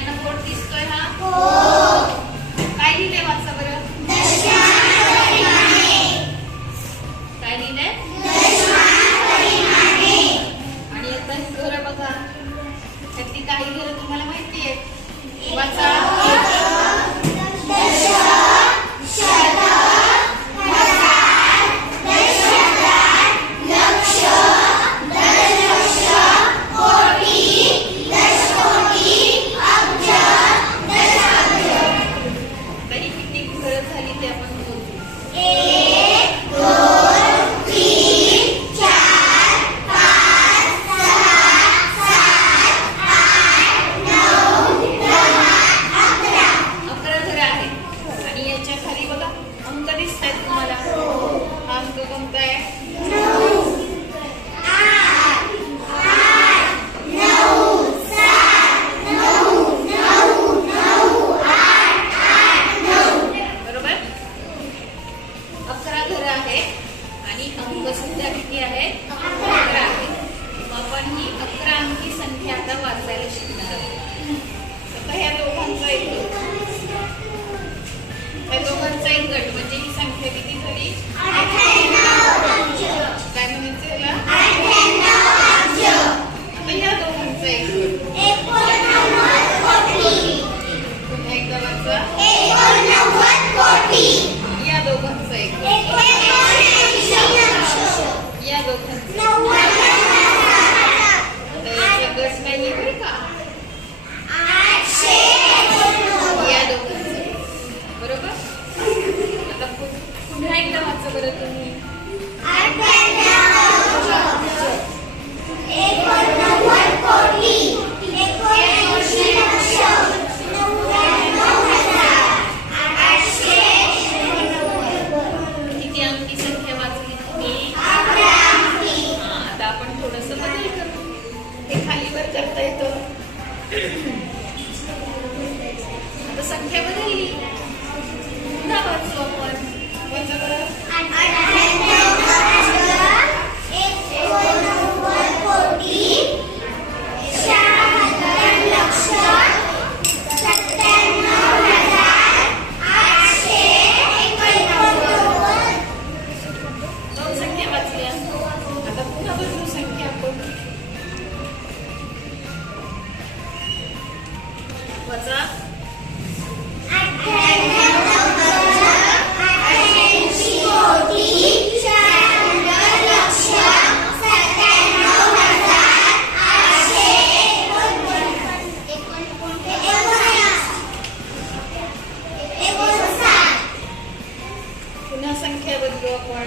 सगळ्यांना बोर्ड दिसतोय हा? हो. काय लिहिलंय वाचा बरं? दशमान परिमाणे. काय लिहिलंय? दशमान परिमाणे. आणि आता ही घरं बघा. त्यातली काही घरं तुम्हाला माहिती आहेत? वाचा. वाचायला शिकणार आता ह्या दोघांचा एक गट, ह्या दोघांचा एक गट म्हणजे ही संख्या किती झाली? 98. काय म्हणायचं याला? 98. आता ह्या दोघांचा एक गट 89 कोटी. पुन्हा एकदा वाचा 89 कोटी. या दोघांचा एक गट 89. या दोघांचा गट नाहीये बरं का? 800. या दोघांचं बरोबर. आता पुन्हा एकदा वाचा बरं तुम्ही 89 कोटी 89 लक्ष 99,800. किती अंकी संख्या वाचली तुम्ही? 11 अंकी. आता आपण थोडंसं बदल करू. हे खालीवर करता येतं. आता संख्या बदलली. पुन्हा वाचू आपण. वाचा बरं. 98 कोटी 76 लक्ष 97,889. दोन संख्या वाचल्या. आता पुन्हा बदलू संख्या आपण. वाचा 88 कोटी 96 लक्ष 97,859. पुन्हा संख्या बदलू आपण.